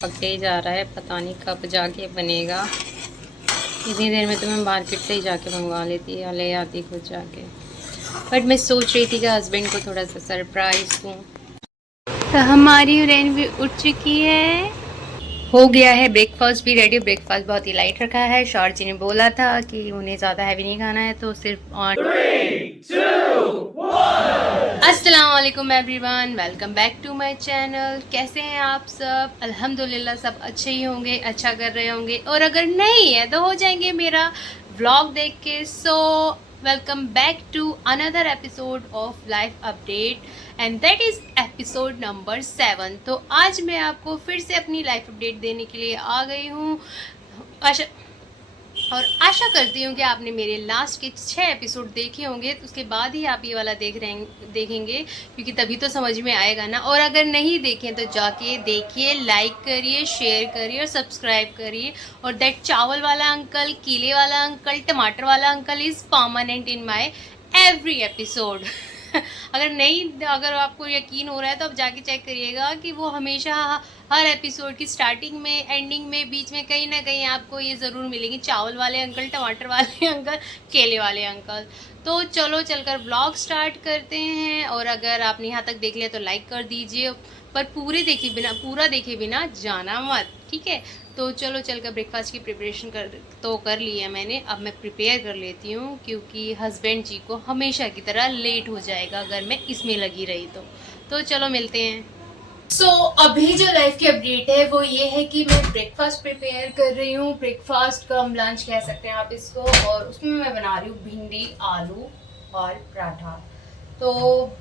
पकड़े जा रहा है, पता नहीं कब जाके बनेगा। इतनी देर में तो मैं मार्केट से ही जाके मंगवा लेती या ले आती खुद जाके। बट मैं सोच रही थी कि हस्बैंड को थोड़ा सा सरप्राइज़ दूँ। तो हमारी रेन भी उठ चुकी है, हो गया है ब्रेकफास्ट भी रेडी। ब्रेकफास्ट बहुत ही लाइट रखा है। शौहर जी ने बोला था कि उन्हें ज़्यादा हैवी नहीं खाना है, तो सिर्फ ऑन 3, 2, 1। अस्सलाम वालेकुम everyone, welcome back to my channel. कैसे हैं आप सब? अल्हम्दुलिल्लाह सब अच्छे ही होंगे, अच्छा कर रहे होंगे, और अगर नहीं है तो हो जाएंगे मेरा व्लॉग देख के। So welcome back to another episode of life update and that is episode number 7। तो आज मैं आपको फिर से अपनी लाइफ अपडेट देने के लिए आ गई हूँ। आशा करती हूँ कि आपने मेरे लास्ट के 6 एपिसोड देखे होंगे, तो उसके बाद ही आप ये वाला देखेंगे, क्योंकि तभी तो समझ में आएगा ना। और अगर नहीं देखें तो जाके देखिए, लाइक करिए, शेयर करिए और सब्सक्राइब करिए। और दैट चावल वाला अंकल, कीले वाला अंकल, टमाटर वाला uncle is permanent in my every episode. अगर आपको यकीन हो रहा है तो आप जाके चेक करिएगा कि वो हमेशा हर एपिसोड की स्टार्टिंग में, एंडिंग में, बीच में कहीं ना कहीं आपको ये ज़रूर मिलेंगे चावल वाले अंकल, टमाटर वाले अंकल, केले वाले अंकल। तो चलो चलकर व्लॉग स्टार्ट करते हैं। और अगर आपने यहाँ तक देख लिया तो लाइक कर दीजिए, पर पूरा देखे बिना जाना मत, ठीक है? तो चलो चलकर ब्रेकफास्ट की प्रिपरेशन कर ली है मैंने। अब मैं प्रिपेयर कर लेती हूँ, क्योंकि हस्बैंड जी को हमेशा की तरह लेट हो जाएगा अगर मैं इसमें लगी रही तो चलो मिलते हैं। अभी जो लाइफ की अपडेट है वो ये है कि मैं ब्रेकफास्ट प्रिपेयर कर रही हूँ। ब्रेकफास्ट का हम लंच कह सकते हैं आप इसको। और उसमें मैं बना रही हूँ भिंडी, आलू और पराठा। तो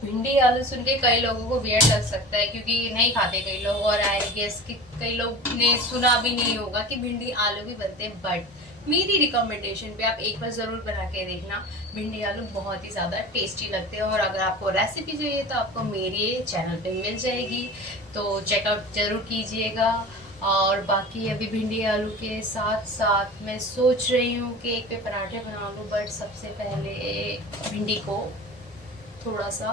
भिंडी आलू सुन के कई लोगों को वियर्ड लग सकता है, क्योंकि नहीं खाते कई लोग, और आई गेस कि कई लोग ने सुना भी नहीं होगा कि भिंडी आलू भी बनते हैं। बट मेरी रिकमेंडेशन पे आप एक बार ज़रूर बना के देखना। भिंडी आलू बहुत ही ज़्यादा टेस्टी लगते हैं। और अगर आपको रेसिपी चाहिए तो आपको मेरे चैनल पे मिल जाएगी, तो चेकआउट ज़रूर कीजिएगा। और बाकी अभी भिंडी आलू के साथ साथ मैं सोच रही हूँ कि एक पे पराठे बना लूँ। बट सबसे पहले भिंडी को थोड़ा सा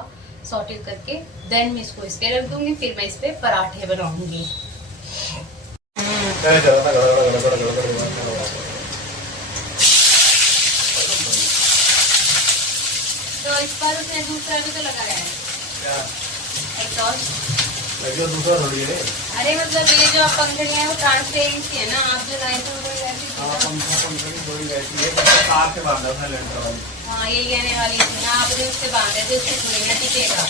सॉटे करके देन मैं इसको इस पे रख दूँगी, फिर मैं इस पे पराठे बनाऊँगी। तो इस पर उसने दूसरा भी तो लगाया है क्या? एग्जॉस्ट दूसरा थोड़ी है। अरे मतलब ये जो आप पंखड़ियाँ हैं वो ट्रांसपेरेंट है ना, आप जो लाइट हो गई वैसी। हाँ, पंखड़ी थोड़ी वैसी है, तार से बांधा था लेंटर वाली। हाँ, यही कहने वाली थी ना, आप जो उससे बांधे थे उससे थोड़ी ना टिकेगा।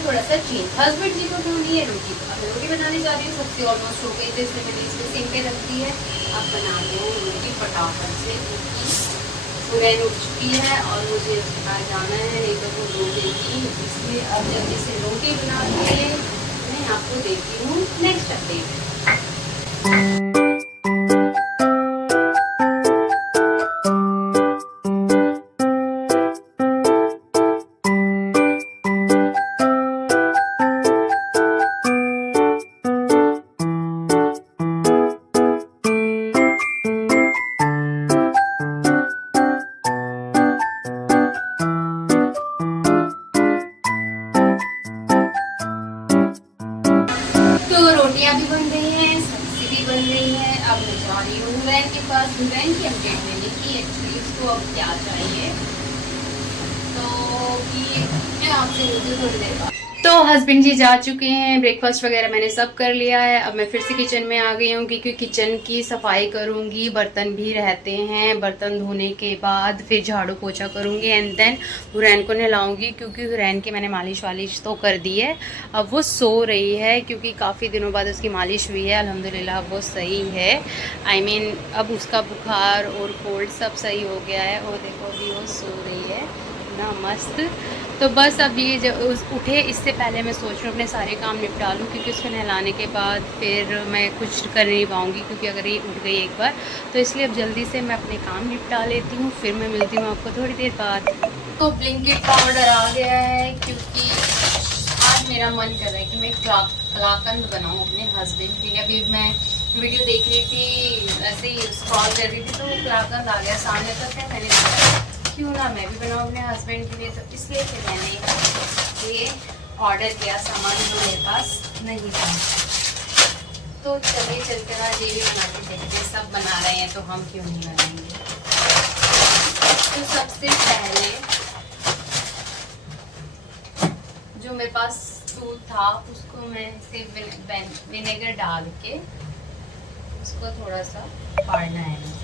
थोड़ा सा चेंज हस्बैंड जी को खानी है रोटी, तो अब रोटी बनाने जा रही हूँ। सब्जी ऑलमोस्ट हो गई, तो इसलिए मैंने इसको सिम पे रख दी है। अब बना दो रोटी फटाफट से, क्योंकि रेन उठ चुकी है और मुझे बाहर जाना है, नहीं तो वो रो देगी। इसलिए अब जल्दी से रोटी बना के मैं आपको देती हूँ नेक्स्ट अपडेट। रोटियां भी बन रही हैं, सब्जी भी बन रही है। अब मैं जा रही हूँ हुरैन के पास, हुरैन की अपडेट लेने की। एक्चुअली उसको अब क्या चाहिए, तो ये मैं आपसे मिलती थोड़ी देर बाद। तो हस्बैंड जी जा चुके हैं, ब्रेकफास्ट वगैरह मैंने सब कर लिया है। अब मैं फिर से किचन में आ गई हूँ, क्योंकि किचन की सफाई करूँगी। बर्तन भी रहते हैं, बर्तन धोने के बाद फिर झाड़ू पोछा करूँगी एंड देन हुरैन को नहलाऊँगी, क्योंकि हुरैन की मैंने मालिश वालिश तो कर दी है। अब वो सो रही है, क्योंकि काफ़ी दिनों बाद उसकी मालिश हुई है। अल्हम्दुलिल्लाह वो सही है। I mean, अब उसका बुखार और कोल्ड सब सही हो गया है। और देखो अभी वो सो रही है ना, मस्त। तो बस अब ये जब उठे इससे पहले मैं सोच रही हूँ अपने सारे काम निपटा लूँ, क्योंकि उसको नहलाने के बाद फिर मैं कुछ कर नहीं पाऊँगी, क्योंकि अगर ये उठ गई एक बार तो इसलिए अब जल्दी से मैं अपने काम निपटा लेती हूँ। फिर मैं मिलती हूँ आपको थोड़ी देर बाद। तो ब्लिंकिट का ऑर्डर आ गया है, क्योंकि आज मेरा मन कर रहा है कि मैं कलाकंद बनाऊँ अपने हस्बैंड के लिए। अभी मैं वीडियो देख रही थी, ऐसे ही स्क्रॉल कर रही थी तो कलाकंद आ गया सामने, तो फिर मैंने सोचा क्यों ना मैं भी बनाऊँ अपने हस्बैंड के लिए। तो इसलिए फिर मैंने ये ऑर्डर किया सामान जो मेरे पास नहीं था। तो चलिए चलकर आज ये भी बना के देखते हैं, सब बना रहे हैं तो हम क्यों नहीं बनाएंगे। तो सबसे पहले जो मेरे पास दूध था उसको मैं इसे विनेगर डाल के उसको थोड़ा सा फाड़ना है।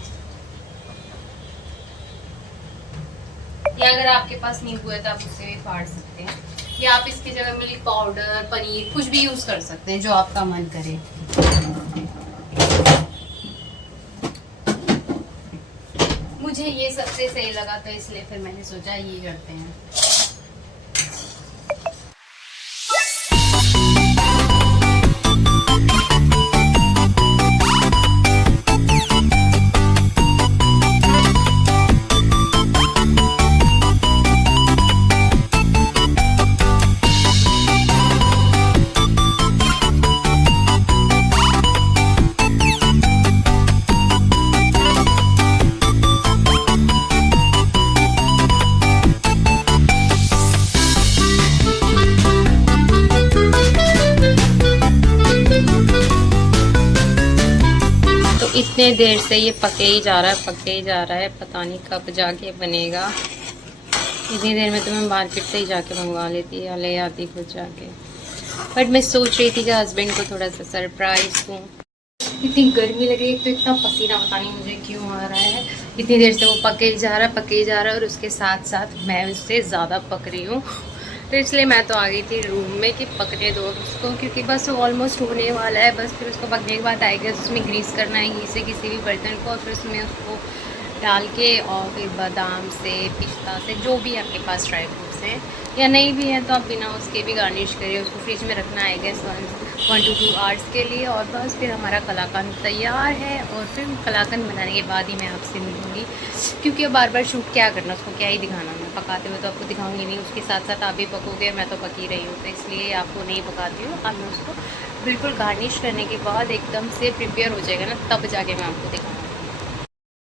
या अगर आपके पास नींबू है तो आप उससे भी फाड़ सकते हैं, या आप इसकी जगह मिल्क पाउडर, पनीर कुछ भी यूज कर सकते हैं जो आपका मन करे। मुझे ये सबसे सही लगा तो इसलिए फिर मैंने सोचा ये करते हैं। इतने देर से ये पके ही जा रहा है, पता नहीं कब जाके बनेगा। इतनी देर में तो मैं मार्केट से ही जाके मंगवा लेती या ले आती खुद जाके, बट मैं सोच रही थी कि हस्बैंड को थोड़ा सा सरप्राइज दूँ। इतनी गर्मी लग रही है, तो इतना पसीना पता नहीं मुझे क्यों आ रहा है। इतनी देर से वो पके ही जा रहा है और उसके साथ साथ मैं उससे ज़्यादा पक रही हूँ। तो इसलिए मैं तो आ गई थी रूम में कि पकने दो उसको, क्योंकि बस वो ऑलमोस्ट होने वाला है। बस फिर उसको पकने के बाद आएगा, उसमें ग्रीस करना है घी से किसी भी बर्तन को, और फिर उसमें उसको डाल के और फिर बादाम से, पिस्ता से, जो भी आपके पास ड्राई फ्रूट्स हैं या नहीं भी हैं तो आप बिना उसके भी गार्निश करिए। उसको फ्रिज में रखना है गैस 1 to 2 आवर्स के लिए, और बस फिर हमारा कलाकंद तैयार है। और फिर कलाकंद बनाने के बाद ही मैं आपसे मिलूँगी, क्योंकि अब बार बार शूट क्या करना, उसको क्या ही दिखाना। मैं पकाते हुए तो आपको दिखाऊंगी नहीं, उसके साथ साथ आप भी पकोगे, मैं तो पक ही रही हूँ, तो इसलिए आपको नहीं पकाती हूँ। अब मैं उसको बिल्कुल गार्निश करने के बाद एकदम से प्रिपेयर हो जाएगा ना, तब जाके मैं आपको दिखाऊँगी।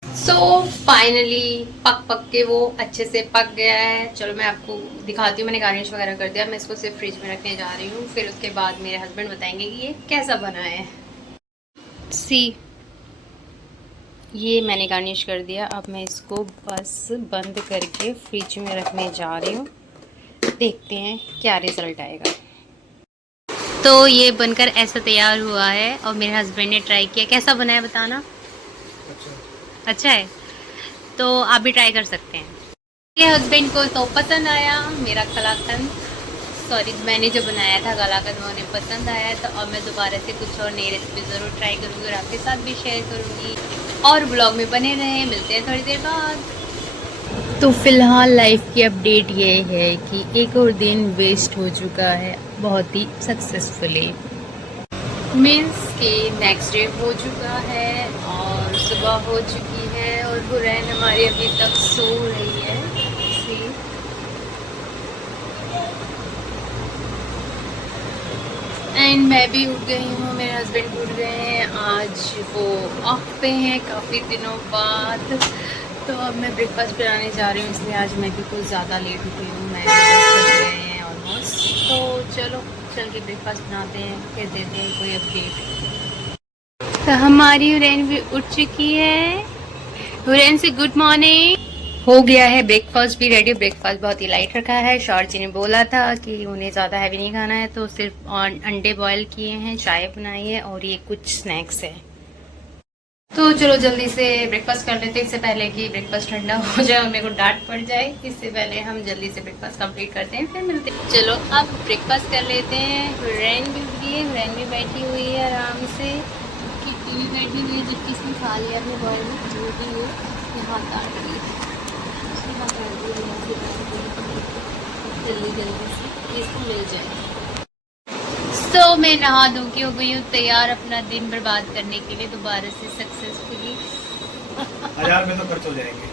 सो फाइनली पक के वो अच्छे से पक गया है। चलो मैं आपको दिखाती हूँ, मैंने गार्निश वगैरह कर दिया। मैं इसको सिर्फ फ्रिज में रखने जा रही हूँ, फिर उसके बाद मेरे हस्बैंड बताएंगे कि ये कैसा बना है। सी ये मैंने गार्निश कर दिया। अब मैं इसको बस बंद करके फ्रिज में रखने जा रही हूँ, देखते हैं क्या रिज़ल्ट आएगा। तो ये बनकर ऐसा तैयार हुआ है और मेरे हस्बैंड ने ट्राई किया। कैसा बना है बताना? अच्छा है, तो आप भी ट्राई कर सकते हैं। ये हस्बैंड को तो पसंद आया मेरा कलाकंद, सॉरी मैंने जो बनाया था कलाकंद वो उन्हें पसंद आया। तो अब मैं दोबारा से कुछ और नई रेसिपी ज़रूर ट्राई करूँगी और आपके साथ भी शेयर करूँगी, और ब्लॉग में बने रहें। मिलते हैं थोड़ी देर बाद। तो फ़िलहाल लाइफ की अपडेट ये है कि एक और दिन वेस्ट हो चुका है बहुत ही सक्सेसफुली। मीन्स के नेक्स्ट डे हो चुका है और सुबह हो चुकी है, और हुरैन हमारी अभी तक सो रही है। एंड मैं भी उठ गई हूँ, मेरे हस्बैंड उठ गए हैं। आज वो ऑफ पे हैं काफ़ी दिनों बाद। तो अब मैं ब्रेकफास्ट बनाने जा रही हूँ, इसलिए आज मैं भी कुछ ज़्यादा लेट उठी हूँ। मैं 10 बज गए हैं ऑलमोस्ट। तो चलो चल के ब्रेकफास्ट बनाते हैं, फिर देते हैं कोई अपडेट। तो हमारी हुरैन भी उठ चुकी है। हुरैन से गुड मॉर्निंग। हो गया है ब्रेकफास्ट भी रेडी। ब्रेकफास्ट बहुत ही लाइट रखा है। शौहर जी ने बोला था कि उन्हें ज़्यादा हैवी नहीं खाना है, तो सिर्फ अंडे बॉयल किए हैं, चाय बनाई है और ये कुछ स्नैक्स है। तो चलो जल्दी से ब्रेकफास्ट कर लेते हैं, इससे पहले कि ब्रेकफास्ट ठंडा हो जाए और मेरे को डांट पड़ जाए। इससे पहले हम जल्दी से ब्रेकफास्ट कंप्लीट करते हैं, फिर मिलते हैं। चलो अब ब्रेकफास्ट कर लेते हैं। हुरैन भी उठ गई है, हुरैन भी बैठी हुई है आराम से, किट्टी भी बैठी हुई है, जितनी इसने खा लिया अपने बॉयल में जो भी है यहाँ काट रही है। जल्दी जल्दी से इसको मिल जाए। तो मैं नहा धो के हो गई हूँ तैयार अपना दिन बर्बाद करने के लिए दोबारा से सक्सेसफुली। 1000 में तो खर्च हो जाएंगे।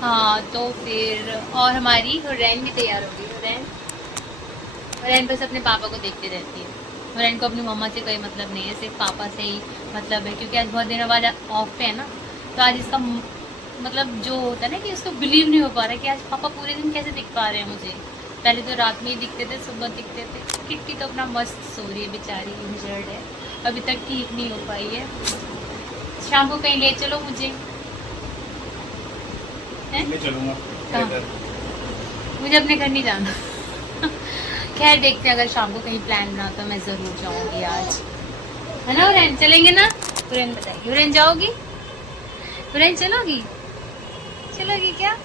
हाँ तो फिर और हमारी हुरैन भी तैयार हो गई। हुरैन बस अपने पापा को देखते रहती है। हुरैन को अपनी मम्मा से कोई मतलब नहीं है, सिर्फ पापा से ही मतलब है, क्योंकि आज बहुत दिनों बाद ऑफ पे है ना। तो आज इसका मतलब जो होता है ना कि उसको बिलीव नहीं हो पा रहा है कि आज पापा पूरे दिन कैसे दिख पा रहे हैं मुझे। पहले तो रात में ही दिखते थे, सुबह दिखते थे। किट्टी तो अपना मस्त सो रही है बेचारी, इंजर्ड है, अभी तक ठीक नहीं हो पाई है। शाम को कहीं ले चलो मुझे। मैं चलूँगा। मुझे अपने घर नहीं जाना। खैर देखते हैं, अगर शाम को कहीं प्लान बना तो मैं ज़रूर जाऊंगी आज, है ना हुरैन? चलेंगे ना? हुरैन बताइए, हुरैन जाओगी? हुरैन चलोगी? चलोगी क्या?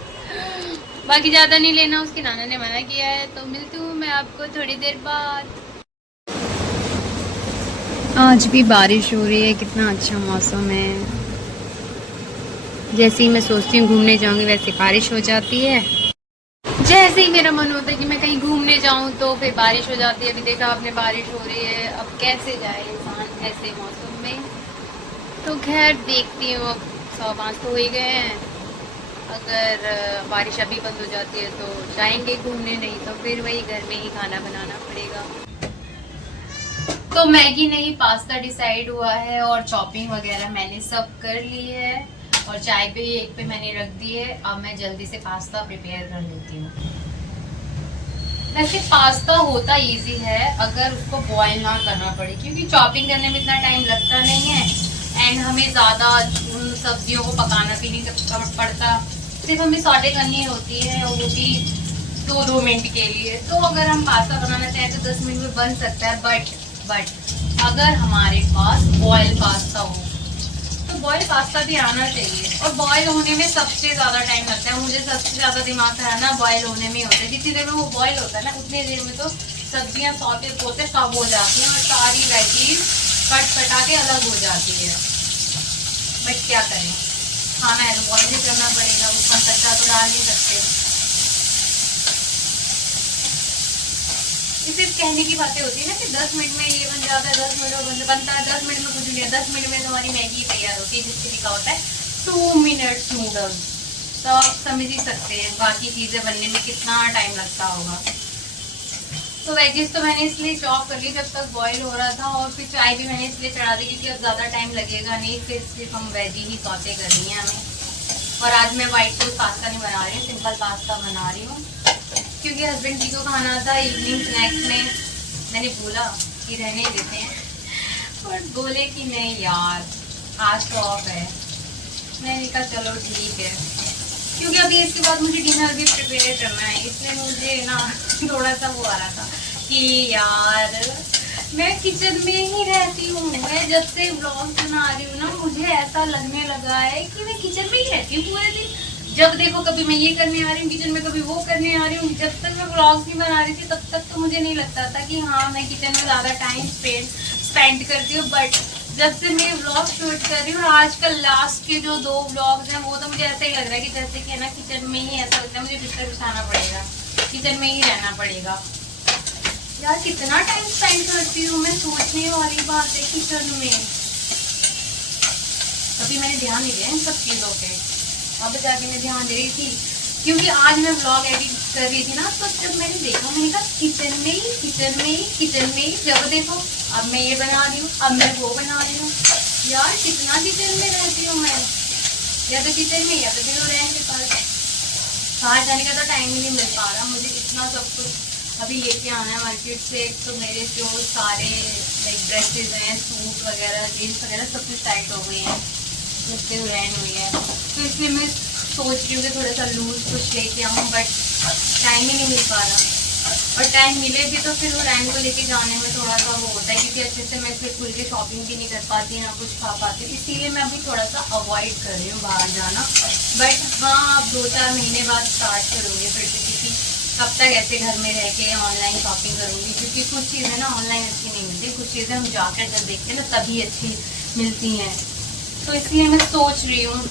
बाकी ज़्यादा नहीं लेना, उसकी नाना ने मना किया है। तो मिलती हूँ मैं आपको थोड़ी देर बाद। आज भी बारिश हो रही है, कितना अच्छा मौसम है। जैसे ही मैं सोचती हूँ घूमने जाऊंगी वैसे बारिश हो जाती है। जैसे ही मेरा मन होता है कि मैं कहीं घूमने जाऊं तो फिर बारिश हो जाती है। अभी देखा आपने बारिश हो रही है, अब कैसे जाए इंसान ऐसे मौसम में। तो खैर देखती हूँ, अब 5:15 तो हो ही गए हैं। अगर बारिश अभी बंद हो जाती है तो जाएंगे घूमने, नहीं तो फिर वही घर में ही खाना बनाना पड़ेगा। तो मैगी नहीं पास्ता डिसाइड हुआ है और चॉपिंग वगैरह मैंने सब कर ली है और चाय भी एक पे मैंने रख दी है। अब मैं जल्दी से पास्ता प्रिपेयर कर लेती हूँ। वैसे पास्ता होता इजी है अगर उसको बॉईल ना करना पड़े, क्योंकि चॉपिंग करने में इतना टाइम लगता नहीं है एंड हमें ज़्यादा सब्जियों को पकाना भी नहीं पड़ता। सिर्फ हमें सॉटे करनी होती है और वो भी 2 मिनट के लिए। तो अगर हम पास्ता बनाना चाहें तो 10 मिनट में बन सकता है। बट अगर हमारे पास बॉयल पास्ता हो तो बॉयल पास्ता भी आना चाहिए। और बॉयल होने में सबसे ज़्यादा टाइम लगता है। मुझे सबसे ज़्यादा दिमाग खराब ना बॉयल होने में होता है। जितनी देर में वो बॉयल होता है ना उतनी देर में तो सब्जियां सौते पोते सब हो जाती हैं और सारी वेजीज कटा के अलग हो जाती है। बट क्या करें, खाना है तो बॉयल भी करना पड़ेगा, उसका कच्चा तो डाल नहीं सकते। सिर्फ कहने की बातें होती है ना कि 10 मिनट में ये बन जाता है, 10 मिनट में बनता है, 10 मिनट में कुछ नहीं, 10 मिनट में हमारी मैगी तैयार होती है, जिससे लिखा होता है 2 मिनट्स नूडल्स। तो आप समझ ही सकते हैं बाकी चीज़ें बनने में कितना टाइम लगता होगा। तो वेजिस तो मैंने इसलिए चॉप कर ली जब तक बॉईल हो रहा था, और फिर चाय भी मैंने इसलिए चढ़ा दी क्योंकि अब ज़्यादा टाइम लगेगा नहीं, फिर सिर्फ हम वेजी ही सौते करनी है हमें। और आज मैं वाइट सॉस पास्ता नहीं बना रही हूँ, सिंपल पास्ता बना रही हूँ, क्योंकि हस्बैंड जी को खाना था इवनिंग स्नैक्स में। मैंने बोला कि रहने देते हैं और बोले कि नहीं यार आज तो ऑफ है। मैंने कहा चलो ठीक है, क्योंकि अभी इसके बाद मुझे डिनर भी प्रिपेयर करना है, इसलिए मुझे ना थोड़ा सा वो आ रहा था कि यार मैं किचन में ही रहती हूँ। मैं जब से व्लॉग बना रही हूँ ना मुझे ऐसा लगने लगा है कि मैं किचन में ही रहती हूँ पूरे दिन। जब देखो कभी मैं ये करने आ रही हूँ किचन में, कभी वो करने आ रही हूँ। जब तक मैं व्लॉग नहीं बना रही थी तब तक तो मुझे नहीं लगता था कि हाँ मैं किचन में ज़्यादा टाइम स्पेंड करती हूँ। बट जब से मैं व्लॉग शूट कर रही हूँ, आजकल लास्ट के जो 2 व्लॉग्स हैं वो तो मुझे ऐसा ही लग रहा है कि जैसे कि है ना किचन में ही ऐसा लगता है मुझे बिस्तर बिछाना पड़ेगा, किचन में ही रहना पड़ेगा। यार कितना टाइम स्पेंड करती हूँ मैं, सोचने वाली बात है किचन में। कभी मैंने ध्यान नहीं दिया इन सब चीज़ों पे, अब जाके मैं ध्यान दे रही थी क्योंकि आज मैं व्लॉग एडिट कर रही थी ना। तो जब मैंने देखा मैंने कहा किचन में ही जब देखो अब मैं ये बना रही हूँ, अब मैं वो बना रही हूँ। यार कितना किचन में रहती हूँ मैं, या तो किचन में या तो फिर रहने के पास। बाहर जाने का तो टाइम ही नहीं मिल पा रहा मुझे, इतना सब कुछ अभी लेके आना है मार्केट से। तो मेरे जो सारे लाइक ड्रेसेस हैं, सूट वगैरह, जीन्स वगैरह सब कुछ टाइट हो गई हैं, उसके रैन हुई है। तो इसलिए मैं सोच रही हूँ कि थोड़ा सा लूज कुछ लेके आऊँ, बट टाइम ही नहीं मिल पा रहा। और टाइम मिले भी तो फिर वो रैन को लेके जाने में थोड़ा सा वो होता है, क्योंकि अच्छे से मैं फिर खुल के शॉपिंग भी नहीं कर पाती, ना कुछ खा पाती। इसीलिए मैं अभी थोड़ा सा अवॉइड कर रही हूँ बाहर जाना। बट हाँ अब 2-4 महीने बाद स्टार्ट करूँगी फिर से, क्योंकि कब तक ऐसे घर में रह के ऑनलाइन शॉपिंग करूँगी। क्योंकि कुछ चीज़ें ना ऑनलाइन अच्छी नहीं मिलती, कुछ चीज़ें हम जाकर जब देखते हैं ना तभी अच्छी मिलती हैं। तो इसलिए मैं सोच रही हूँ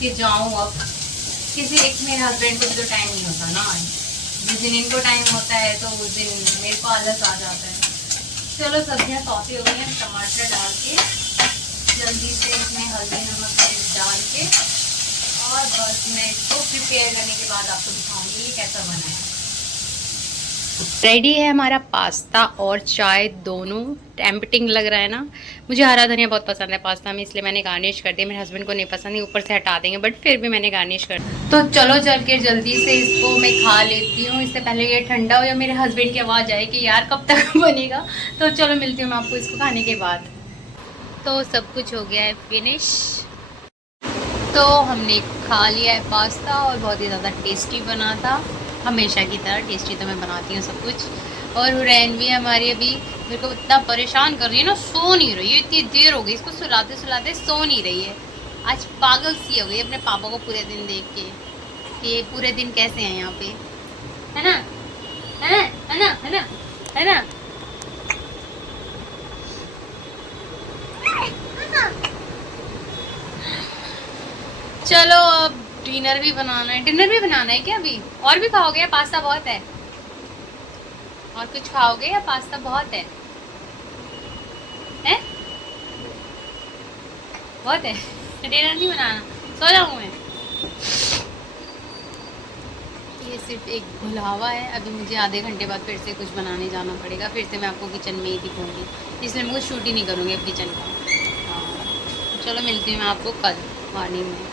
कि जाऊँ अब। किसी एक मेरे हस्बैंड को भी तो टाइम नहीं होता ना, जिस दिन इनको टाइम होता है तो उस दिन मेरे को आलस आ जाता है। चलो सब्जियां सौते हो गई हैं, टमाटर डाल के जल्दी से इसमें हल्दी नमक डाल के और बस मैं इसको प्रिपेयर करने के बाद आपको दिखाऊंगी ये कैसा बना है। रेडी है हमारा पास्ता और चाय दोनों। टेम्पटिंग लग रहा है ना। मुझे हरा धनिया बहुत पसंद है पास्ता में, इसलिए मैंने गार्निश कर दिया। मेरे हस्बैंड को नहीं पसंद, ऊपर से हटा देंगे, बट फिर भी मैंने गार्निश कर दिया। तो चलो चल के जल्दी से इसको मैं खा लेती हूँ, इससे पहले ये ठंडा हो या मेरे हस्बैंड की आवाज़ आए कि यार कब तक बनेगा। तो चलो मिलती हूँ मैं आपको इसको खाने के बाद। तो सब कुछ हो गया है फिनिश। तो हमने खा लिया है पास्ता और बहुत ही ज़्यादा टेस्टी बना था। हमेशा की तरह टेस्टी तो मैं बनाती हूँ सब कुछ। और हुरैन भी हमारी अभी मेरे को इतना परेशान कर रही है ना, सो नहीं रही है। इतनी देर हो गई इसको सुलाते सुलाते, सो नहीं रही है। आज पागल सी हो गई अपने पापा को पूरे दिन देख के कि ये पूरे दिन कैसे हैं यहाँ पे, है ना, है ना, है ना, है ना, है ना। चलो अब डिनर भी बनाना है। डिनर भी बनाना है क्या अभी? और भी खाओगे या पास्ता बहुत है? और कुछ खाओगे या पास्ता बहुत है? हैं? बहुत है। डिनर नहीं बनाना, सो जाऊँ मैं। ये सिर्फ एक भुलावा है। अभी मुझे आधे घंटे बाद फिर से कुछ बनाने जाना पड़ेगा। फिर से मैं आपको किचन में ही दिखाऊंगी, इसलिए मैं कुछ शूट ही नहीं करूँगी अब किचन का। हाँ चलो मिलती हूँ मैं आपको कल मॉर्निंग में,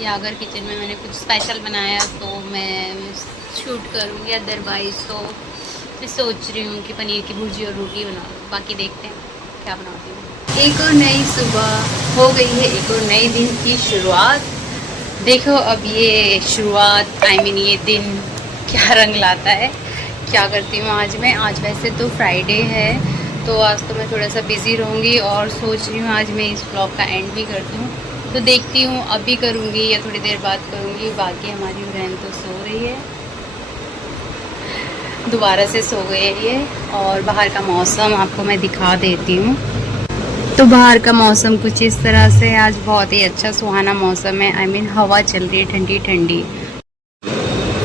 या अगर किचन में मैंने कुछ स्पेशल बनाया तो मैं शूट करूँगी, अदरवाइज़ तो मैं सोच रही हूँ कि पनीर की भुर्जी और रोटी बना लूँ। बाकी देखते हैं क्या बनाती हूँ। एक और नई सुबह हो गई है, एक और नए दिन की शुरुआत। देखो अब ये शुरुआत ये दिन क्या रंग लाता है। क्या करती हूँ आज मैं। आज वैसे तो फ्राइडे है, तो आज तो मैं थोड़ा सा बिज़ी रहूँगी और सोच रही हूँ आज मैं इस ब्लॉग का एंड भी कर दूँ। तो देखती हूँ अभी करूँगी या थोड़ी देर बाद करूँगी। बाकी हमारी बहन तो सो रही है, दोबारा से सो गई है ये। और बाहर का मौसम आपको मैं दिखा देती हूँ। तो बाहर का मौसम कुछ इस तरह से, आज बहुत ही अच्छा सुहाना मौसम है। हवा चल रही है ठंडी ठंडी,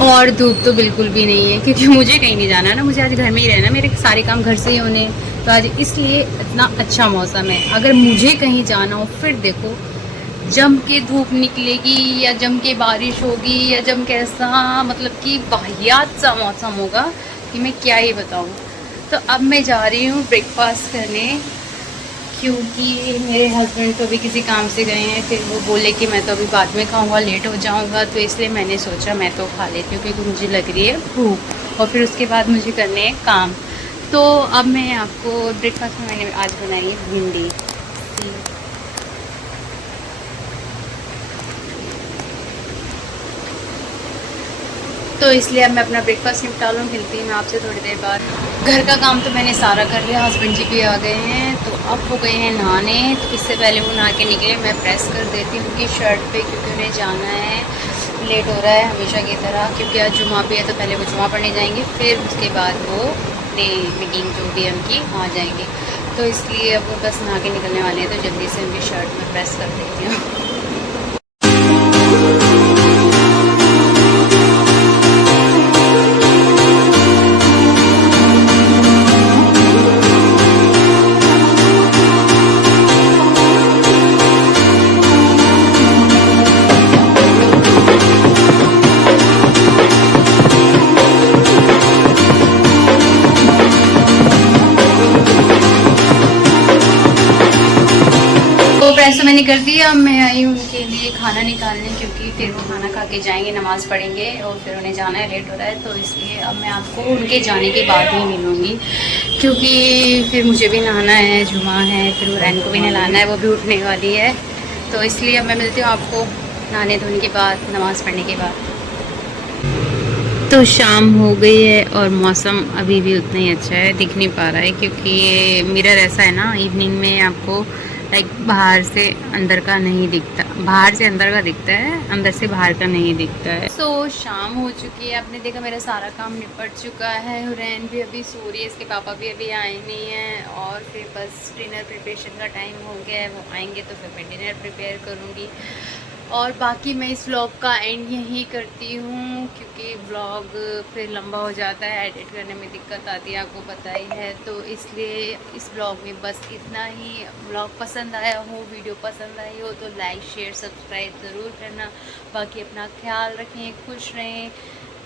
और धूप तो बिल्कुल भी नहीं है, क्योंकि मुझे कहीं नहीं जाना है ना। मुझे आज घर में ही रहना, मेरे सारे काम घर से ही होने, तो आज इसलिए इतना अच्छा मौसम है। अगर मुझे कहीं जाना हो फिर देखो जम के धूप निकलेगी या जम के बारिश होगी या जम के ऐसा मतलब कि वाहियात सा मौसम होगा कि मैं क्या ही बताऊँ। तो अब मैं जा रही हूँ ब्रेकफास्ट करने, क्योंकि मेरे हस्बैंड तो अभी किसी काम से गए हैं। फिर वो बोले कि मैं तो अभी बाद में खाऊंगा, लेट हो जाऊंगा, तो इसलिए मैंने सोचा मैं तो खा लेती हूँ, क्योंकि मुझे लग रही है भूख और फिर उसके बाद मुझे करने हैं काम। तो अब मैं आपको ब्रेकफास्ट में मैंने आज बनाई है भिंडी। तो इसलिए अब मैं अपना ब्रेकफास्ट निपटा लूँ। मिलती हूँ मैं आपसे थोड़ी देर बाद। घर का काम तो मैंने सारा कर लिया, हस्बैंड जी भी आ गए हैं, तो अब वो गए हैं नहाने। तो इससे पहले वो नहा के निकले, मैं प्रेस कर देती हूँ उनकी शर्ट पे, क्योंकि उन्हें जाना है, लेट हो रहा है हमेशा की तरह। क्योंकि आज जुमा भी है, तो पहले वो जुमा पढ़ने जाएंगे, फिर उसके बाद वो अपनी मीटिंग जो भी है उनकी वहाँ जाएंगे। तो इसलिए अब वो बस नहा के निकलने वाले हैं, तो जल्दी से उनकी शर्ट में प्रेस कर देती हूँ। प्रेस तो मैंने कर दिया। अब मैं आई उनके लिए खाना निकालने, क्योंकि फिर वो खाना खा के जाएंगे, नमाज़ पढ़ेंगे और फिर उन्हें जाना है, लेट हो रहा है। तो इसलिए अब मैं आपको उनके जाने के बाद ही मिलूँगी, क्योंकि फिर मुझे भी नहाना है, जुमा है, फिर हुरैन को भी नहलाना है, वो भी उठने वाली है। तो इसलिए अब मैं मिलती हूँ आपको नहाने धोने के बाद, नमाज़ पढ़ने के बाद। तो शाम हो गई है और मौसम अभी भी उतना ही अच्छा है, दिख नहीं पा रहा है, क्योंकि ये मिरर ऐसा है ना, इवनिंग में आपको लाइक बाहर से अंदर का नहीं दिखता, बाहर से अंदर का दिखता है, अंदर से बाहर का नहीं दिखता है। सो शाम हो चुकी है, आपने देखा मेरा सारा काम निपट चुका है। हुरैन भी अभी सो रही है, इसके पापा भी अभी आए नहीं हैं, और फिर बस डिनर प्रिपरेशन का टाइम हो गया है। वो आएंगे तो फिर मैं डिनर प्रिपेयर करूँगी। और बाकी मैं इस व्लॉग का एंड यहीं करती हूँ, क्योंकि व्लॉग फिर लंबा हो जाता है, एडिट करने में दिक्कत आती है, आपको पता ही है। तो इसलिए इस व्लॉग में बस इतना ही। व्लॉग पसंद आया हो, वीडियो पसंद आई हो तो लाइक शेयर सब्सक्राइब ज़रूर करना। बाकी अपना ख्याल रखें, खुश रहें।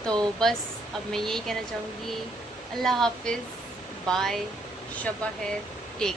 तो बस अब मैं यही कहना चाहूँगी, अल्लाह हाफिज़, बाय, शबा है, टेक।